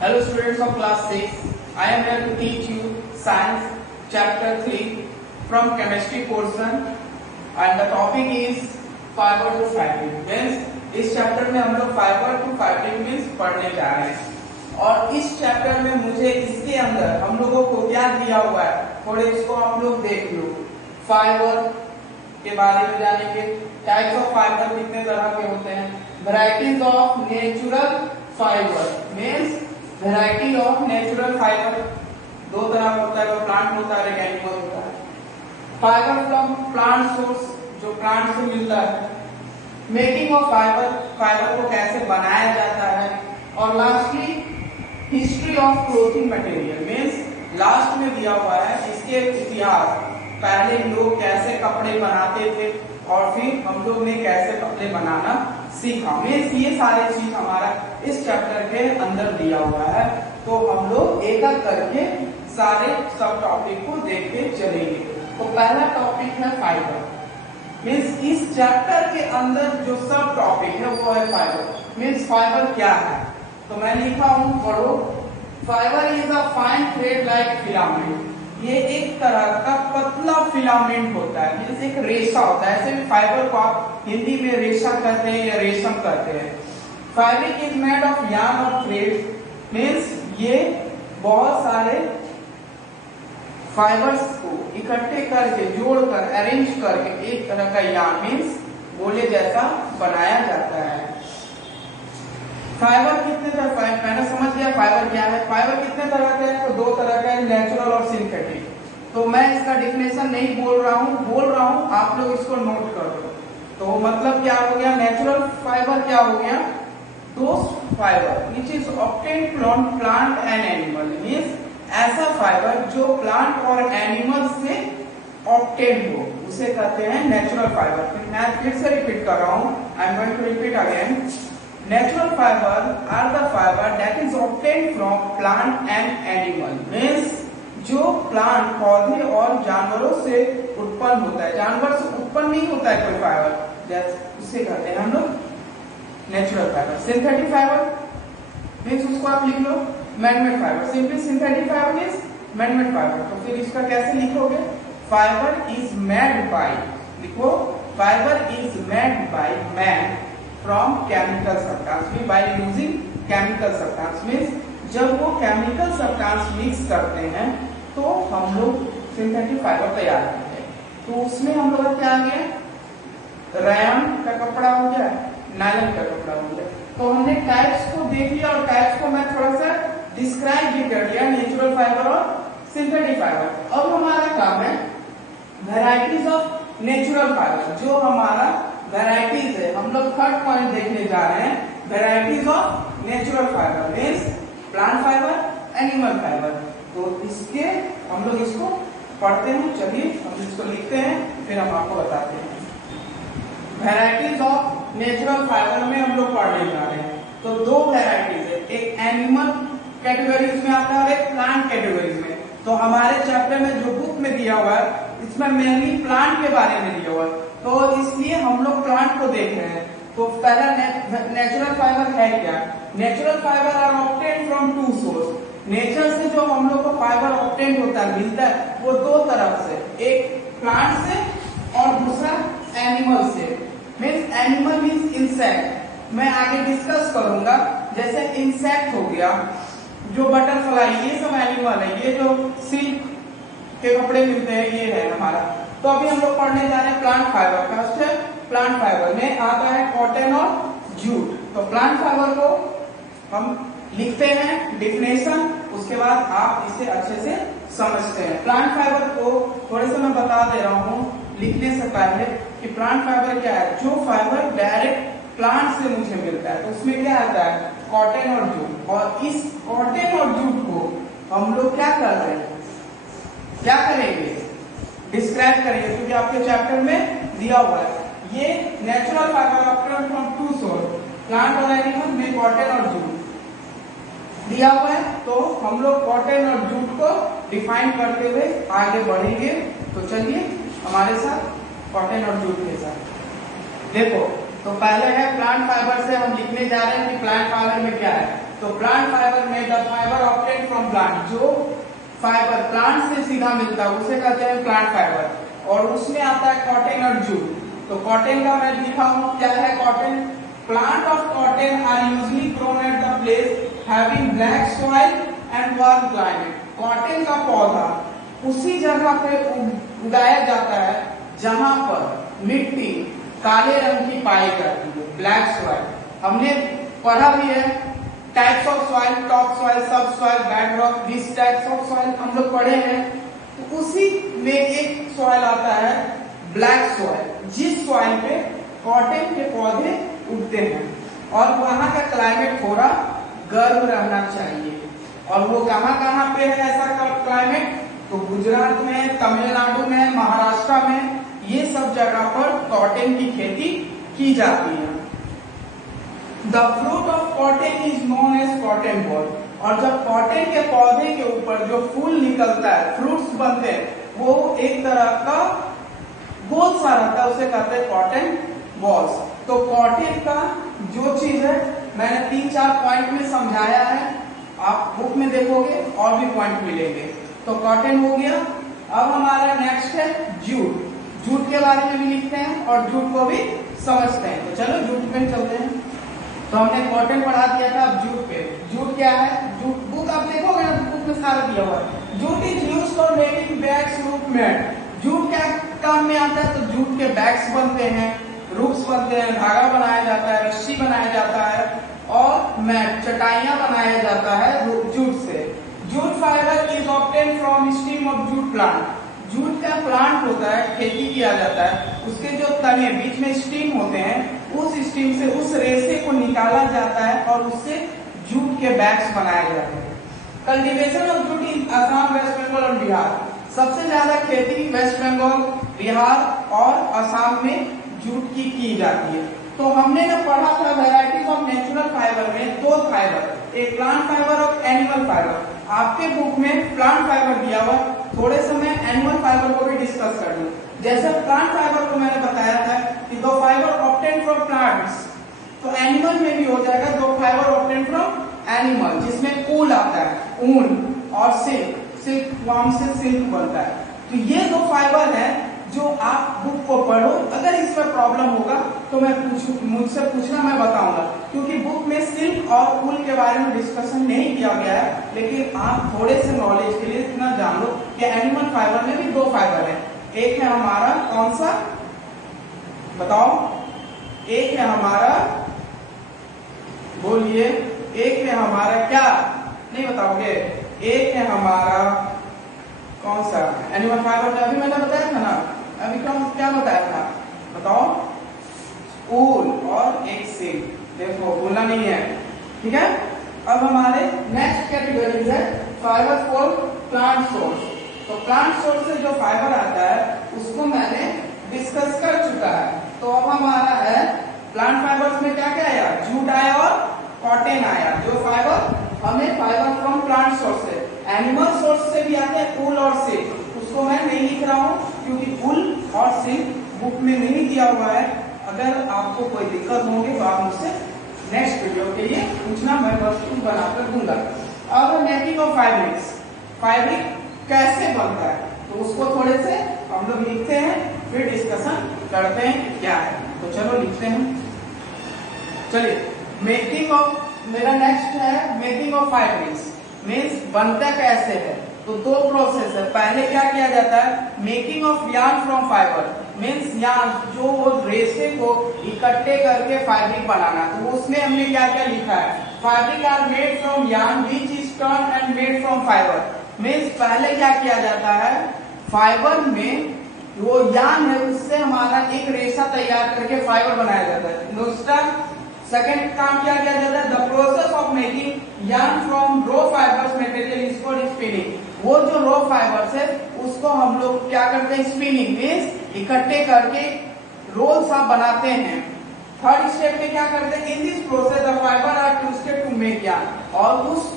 Hello students of class 6. I am here to teach you science chapter 3 from chemistry portion and the topic is fiber to fabric. Means इस chapter में हम लोग fibre to fabric means पढ़ने जा रहे हैं और इस चैप्टर में मुझे इसके अंदर हम लोगों को क्या दिया हुआ है थोड़े इसको हम लोग देख लो। फाइबर के बारे में जानेंगे, टाइप्स ऑफ फाइबर कितने तरह के होते हैं, varieties of natural fibre means variety of natural fibre दो तरह का होता है, वो प्लांट होता है एक एनिमल होता है। फाइबर फ्रॉम प्लांट सोर्स जो प्लांट से मिलता है, मेकिंग ऑफ फाइबर फाइबर को कैसे बनाया जाता है और lastly history of clothing material means last में दिया हुआ है इसके इतिहास, पहले लोग कैसे कपड़े बनाते थे और फिर हम लोग ने कैसे कपड़े बनाना सीखा। मीन्स ये सारे चीज हमारा इस चैप्टर के अंदर दिया हुआ है, तो हम लोग एक एक करके सारे सब टॉपिक को देखते चलेंगे। तो पहला टॉपिक है फाइबर मीन्स इस चैप्टर के अंदर जो सब टॉपिक है वो है फाइबर। मीन्स फाइबर क्या है, तो मैं लिखा हूं पढ़ो। Fibre is a fine thread like filament, ये एक तरह का पतला फिलामेंट होता है मीन्स एक रेशा होता है। ऐसे भी फाइबर को आप हिंदी में रेशा कहते हैं या रेशम कहते हैं। Fabric is made of yarn और थ्रेड मीन्स ये बहुत सारे फाइबर्स को इकट्ठे करके जोड़कर अरेंज करके एक तरह का यार्न मीन्स गोले जैसा बनाया जाता है। फाइबर कितने तरह, मैंने समझ गया फाइबर क्या है। फाइबर कितने तरह के हैं, तो दो तरह के हैं, नेचुरल और सिंथेटिक। तो मैं इसका डिफिनेशन नहीं बोल रहा हूं आप लोग इसको नोट कर दो। तो मतलब क्या हो गया, नेचुरल फाइबर क्या हो गया, those fibre which is obtained from plant and animal means ऐसा फाइबर जो प्लांट और एनिमल से ऑब्टेन्ड हो उसे कहते हैं नेचुरल फाइबर। मैं फिर से रिपीट कर रहा हूं, I am going to repeat again. Natural fiber are the fiber that is obtained from plant and animal means जो प्लांट पौधे और जानवरों से उत्पन्न होता है, जानवर से उत्पन्न नहीं होता है कोई फाइबर, उसे कहते हैं हम लोग natural fibre. Synthetic fibre means उसको आप लिख लो manmade fibre. Simply synthetic fibre means manmade fibre. तो फिर इसका कैसे लिखोगे, फाइबर इज मेड बाय, लिखो fibre is made by man from chemical substance by using chemical substance means जब वो केमिकल सब्सटेंस मिक्स करते हैं तो हम लोग सिंथेटिक फाइबर तैयार करते हैं। तो उसमें हम लोग क्या आ गया, रेयन का कपड़ा हो गया, नायलॉन का कपड़ा हो गया। तो हमने टाइप्स को देख लिया और टाइप्स को मैं थोड़ा सा डिस्क्राइब भी कर लिया, नेचुरल फाइबर और सिंथेटिक फाइबर। अब हमारा काम है वेराइटीज ऑफ नेचुरल फाइबर, जो हमारा वेराइटीज है। हम लोग थर्ड पॉइंट देखने जा रहे हैं, varieties of natural fibre means plant fibre, animal fibre. तो इसके हम लोग इसको पढ़ते हैं, चलिए हम इसको लिखते हैं फिर हम आपको बताते हैं। वेराइटीज ऑफ नेचुरल फाइबर में हम लोग पढ़ने जा रहे हैं। तो दो वेराइटीज है, एक एनिमल कैटेगरीज में आता है और एक प्लांट कैटेगरीज में। तो हमारे चैप्टर में जो बुक में दिया हुआ है इसमें मेनली प्लांट के बारे में दिया हुआ है, तो इसलिए हम लोग प्लांट को देख रहे हैं। तो पहला नेचुरल फाइबर है क्या, natural fiber are obtained from two source. Nature से जो हम लोग को फाइबर ऑब्टेन्ड होता है, मिलता है, वो दो तरफ से, एक प्लांट से और दूसरा एनिमल से। मीन्स एनिमल मीन्स इंसेक्ट, मैं आगे डिस्कस करूंगा। जैसे इंसेक्ट हो गया, जो बटरफ्लाई, ये सब एनिमल है। ये जो सिल्क के कपड़े मिलते हैं ये है हमारा। तो अभी हम लोग पढ़ने जा रहे हैं प्लांट फाइबर। फर्स्ट है प्लांट फाइबर में आता है कॉटन और जूट। तो प्लांट फाइबर को हम लिखते हैं डिफिनेशन, उसके बाद आप इसे अच्छे से समझते हैं। प्लांट फाइबर को थोड़े से मैं बता दे रहा हूँ लिखने से पहले कि प्लांट फाइबर क्या है। जो फाइबर डायरेक्ट प्लांट से मुझे मिलता है तो उसमें क्या आता है, कॉटन और जूट। और इस कॉटन और जूट को हम लोग क्या करते हैं, क्या करेंगे, डिस्क्राइब करेंगे, क्योंकि आपके चैप्टर में दिया हुआ है। ये natural fiber obtained from two source, plant और एनिमल में कॉटन और जूट दिया हुआ है। तो हम लोग कॉटन और जूट को डिफाइन करते हुए आगे बढ़ेंगे। तो चलिए हमारे साथ कॉटन और जूट के साथ देखो। तो पहले है प्लांट फाइबर से हम लिखने जा रहे हैं कि प्लांट फाइबर में क्या है। तो प्लांट फाइबर में the fibre obtain from plant, जो फाइबर प्लांट से सीधा मिलता है उसे कहते हैं प्लांट फाइबर। और उसमें आता है कॉटन और जूट। तो कॉटन का मैं लिखा हूं, क्या है cotton? Plant of cotton are usually grown at the place having black soil and warm climate. Cotton का पौधा उसी जगह पे उगाया जाता है जहां पर मिट्टी काले रंग की पाई जाती है, ब्लैक सॉइल। हमने पढ़ा भी है types of soil, top soil, sub soil, bed rock, this types of soil हम लोग पढ़े हैं। तो उसी में एक सॉइल आता है ब्लैक सॉइल, जिस सॉइल पे कॉटन के पौधे उगते हैं। और वहां का क्लाइमेट थोड़ा गर्म रहना चाहिए। और वो कहाँ पे है ऐसा क्लाइमेट? तो गुजरात में, तमिलनाडु में, महाराष्ट्र में, ये सब जगह पर कॉटन की खेती की जाती है। The fruit of cotton is known as cotton boll. और जब कॉटन के पौधे के ऊपर जो फूल निकलता है, फ्रूट्स बनते हैं, वो एक तरह का गोल सा रहता है, उसे कहते हैं कॉटन बॉल्स। तो कॉटन का जो चीज है मैंने 3-4 पॉइंट में समझाया है, आप बुक में देखोगे और भी पॉइंट मिलेंगे। तो कॉटन हो गया। अब हमारा नेक्स्ट है जूट। जूट के बारे में भी लिखते हैं और जूट को भी समझते हैं। तो चलो जूट पे चलते हैं। तो हमने कॉटन पढ़ा दिया था, अब जूट पे। जूट क्या है? जूट बुक आप देखोगे ना, बुक में सारा दिया हुआ है। Jute is used for making bags, roof mat. Jute क्या काम में आता है? तो जूट के बैग्स बनते हैं, रूफ्स बनते हैं, धागा बनाया जाता है, रस्सी बनाया जाता है और मैट, चटाइयां बनाया जाता है जूट से। Jute fibre is obtain from steam of jute plant. Jute का प्लांट होता है, खेती किया जाता है, उसके जो तने बीच में स्टीम होते हैं, उस स्टीम से उस रेसे को निकाला जाता है और उससे जूट के बैग्स बनाए जाते हैं। Cultivation of jute in Assam, West Bengal और बिहार। सबसे ज्यादा खेती वेस्ट बंगाल, बिहार और असम में जूट की जाती है। तो हमने ना पढ़ा था वैरायटीज ऑफ नेचुरल फाइबर में 2 फाइबर, एक प्लांट फाइबर और एनिमल फाइबर। आपके बुक में प्लांट फाइबर दिया हुआ, थोड़े समय एनिमल फाइबर को भी डिस्कस कर लूं। जैसे प्लांट फाइबर को मैंने बताया था कि 2 फाइबर ऑब्टेन फ्रॉम प्लांट्स, तो एनिमल में भी हो जाएगा 2 फाइबर ऑब्टेन फ्रॉम एनिमल, जिसमें ऊल आता है, ऊन, और सिल्क, सिल्क वार्म से सिल्क बनता है। तो ये 2 फाइबर है जो आप बुक को पढ़ो। अगर इसमें प्रॉब्लम होगा तो मुझसे पूछना, मैं बताऊंगा, क्योंकि बुक में सिल्क और ऊल के बारे में डिस्कशन नहीं किया गया है। लेकिन आप थोड़े से नॉलेज के लिए इतना जान लो कि एनिमल फाइबर में भी 2 फाइबर है। एक है हमारा कौन सा बताओ? एक है हमारा, बोलिए, एक है हमारा क्या, नहीं बताओगे? एक है हमारा कौन सा एनिमल फाइबर जो अभी मैंने बताया था ना, अभी क्या बताया था बताओ? ऊल और एक सिल्क। देखो बोलना नहीं है, ठीक है। अब हमारे नेक्स्ट कैटेगरी है फाइबर फॉर प्लांट सोर्स। तो प्लांट सोर्स से जो फाइबर आता है उसको मैंने डिस्कस कर चुका है। तो अब हमारा है प्लांट फाइबर्स में क्या क्या आया? जूट आया और कॉटन आया। जो फाइबर हमें फाइबर फ्रॉम प्लांट सोर्स है। एनिमल सोर्स से भी आते हैं ऊल और सिल्क, उसको मैं नहीं लिख रहा हूँ क्योंकि ऊल और सिल्क बुक में नहीं दिया हुआ है। अगर आपको कोई दिक्कत होगी तो आप मुझसे नेक्स्ट वीडियो के लिए पूछना, मैं वर्कशीट बनाकर दूंगा। अब मेकिंग ऑफ फैब्रिक्स, फैब्रिक कैसे बनता है तो उसको थोड़े से हम लोग लिखते हैं, फिर डिस्कशन करते हैं क्या है। तो चलो लिखते हैं। चलिए, मेकिंग ऑफ, मेरा नेक्स्ट है मेकिंग ऑफ फैब्रिक्स, मीन्स बनता कैसे है। तो 2 प्रोसेस है। पहले क्या किया जाता है? Making of yarn from fiber, means yarn जो वो रेशे को इकट्ठे करके फैब्रिक बनाना। तो उसमें हमने क्या क्या लिखा है? Fabric are made from yarn which is turn and made from fiber. Means पहले क्या किया जाता है? फाइबर में वो यार्न है, उससे हमारा एक रेशा तैयार करके फाइबर बनाया जाता है। दूसरा सेकेंड काम क्या किया जाता है? The process of making yarn from raw fibers material is called spinning. वो जो रो फाइबर्स है उसको हम लोग क्या करते हैं? स्पिनिंग, मीन्स इकट्ठे करके रोल सा बनाते हैं। थर्ड स्टेप में क्या करते हैं? In this process the fiber are twisted to make yarn, और उस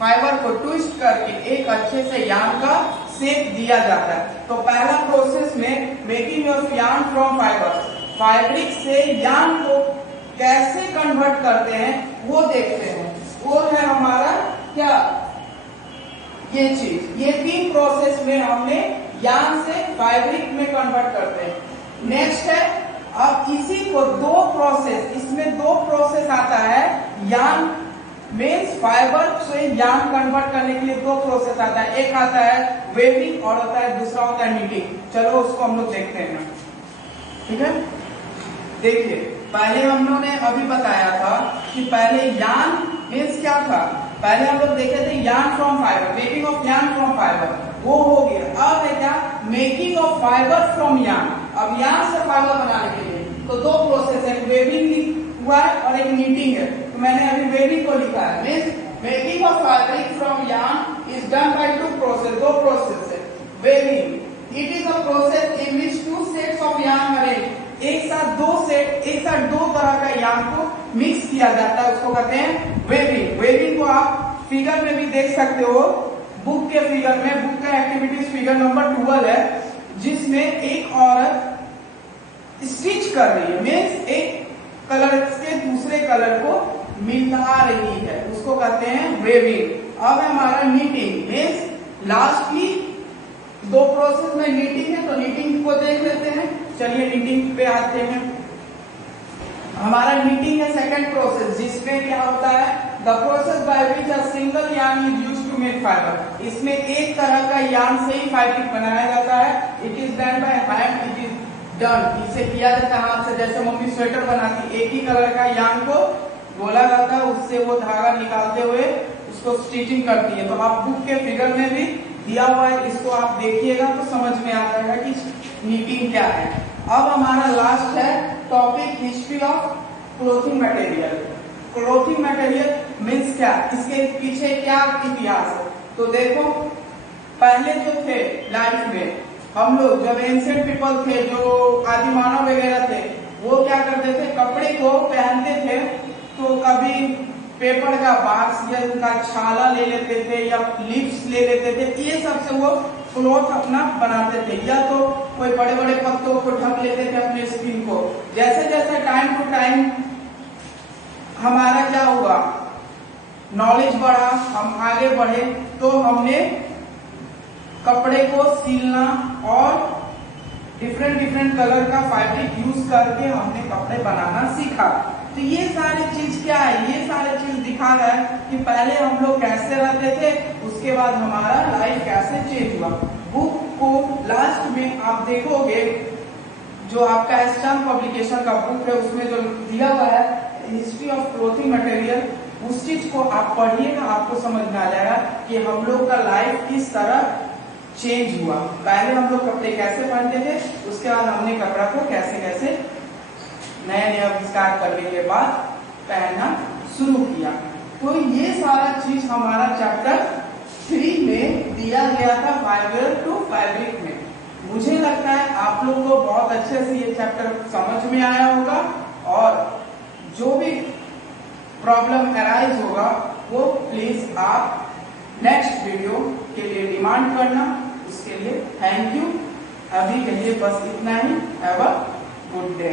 फाइबर को ट्विस्ट करके एक अच्छे से यार्न का शेप दिया जाता है। तो पहला प्रोसेस में making of yarn from fibres, fabric से यार्न को कैसे कन्वर्ट करते हैं वो देखते हैं। फोर है हमारा क्या, ये चीज, ये 3 प्रोसेस में हमने यार्न से फैब्रिक में कन्वर्ट करते हैं। नेक्स्ट है, अब इसी को 2 प्रोसेस, इसमें 2 प्रोसेस आता है, यार्न मीन्स फाइबर से यार्न कन्वर्ट करने के लिए 2 प्रोसेस आता है, एक आता है वेविंग और होता है दूसरा होता है नीटिंग। चलो उसको हम लोग देखते हैं, ठीक है। देखिए पहले हम लोगों ने अभी बताया था कि पहले यार्न मीन्स क्या था, पहले हम लोग देखे थे yarn from fibre, making of yarn from fibre, वो हो गया। अब है क्या, making of fibre from yarn. अब यार्न से फाइबर बनाने के लिए तो 2 प्रोसेस है, वेविंग हुआ है और एक नीटिंग है। तो मैंने अभी वेविंग को लिखा है, means making of fabric from yarn is done by 2 process, 2 process है। Weaving it is a process in which 2 sets of yarn arrange, एक साथ 2 सेट, एक साथ 2 तरह का यार्न को मिक्स किया जाता है, उसको कहते हैं वेविंग। वेविंग को आप फिगर में भी देख सकते हो, बुक के फिगर में, बुक का एक्टिविटीज फिगर नंबर 12 है, जिसमें एक औरत स्टिच कर रही है, मीन्स एक कलर के दूसरे कलर को मिला रही है, उसको कहते हैं वेविंग। अब हमारा नीटिंग, मीन्स लास्टली 2 प्रोसेस में नीटिंग है, तो नीटिंग को देख लेते हैं। चलिए नीटिंग पे आते हैं। हमारा नीटिंग है सेकंड प्रोसेस, जिसमें क्या होता है, the process by which a single yarn is used to make fiber. इसमें एक तरह का यार्न से ही फैब्रिक बनाया जाता है। It is done by hand, it is done, इसे किया जाता है हाथ से। जैसे मम्मी स्वेटर बनाती, एक ही कलर का यार्न को बोला जाता है, उससे वो धागा निकालते हुए उसको स्टिचिंग करती है। तो आप बुक के फिगर में भी दिया हुआ है, इसको आप देखिएगा तो समझ में आ जाएगा कि नीटिंग क्या है। अब हमारा लास्ट है topic, history of clothing material. Clothing material means क्या, इसके पीछे क्या इतिहास है। तो देखो पहले जो थे लाइफ में हम लोग, जब एंशिएंट पीपल थे, जो आदिमानव वगैरह थे, वो क्या करते थे, कपड़े को पहनते थे तो कभी पेपर का बॉक्स या उनका छाला ले लेते थे या लिप्स ले लेते थे, ये सब से वो क्लॉथ अपना बनाते थे, या तो कोई बड़े बड़े पत्तों को ढक लेते थे अपने स्किन को। जैसे जैसे टाइम टू टाइम हमारा क्या हुआ, नॉलेज बढ़ा, हम आगे बढ़े, तो हमने कपड़े को सिलना और डिफरेंट डिफरेंट कलर का फैब्रिक यूज करके हमने कपड़े बनाना सीखा। तो ये सारी चीज क्या है, ये सारी चीज दिखा रहा है कि पहले हम लोग कैसे रहते थे, उसके बाद हमारा लाइफ कैसे चेंज हुआ। बुक को लास्ट में आप देखोगे, जो आपका एस्टर्न पब्लिकेशन का बुक है, उसमें जो दिया हुआ है हिस्ट्री ऑफ क्लोथिंग मटेरियल, उस चीज को आप पढ़िएगा, आपको समझ में आ जाएगा कि हम लोग का लाइफ किस तरह चेंज हुआ। पहले हम लोग कपड़े कैसे पहनते थे, उसके बाद हमने कपड़ा को कैसे कैसे नया नया आविष्कार करने के बाद पहनना शुरू किया। तो ये सारा चीज हमारा चैप्टर 3 में दिया गया था, फाइबर टू फैब्रिक में। मुझे लगता है आप लोग को बहुत अच्छे से ये चैप्टर समझ में आया होगा, और जो भी प्रॉब्लम अराइज होगा वो प्लीज आप नेक्स्ट वीडियो के लिए डिमांड करना। उसके लिए थैंक यू। अभी के लिए बस इतना ही। Have a good day.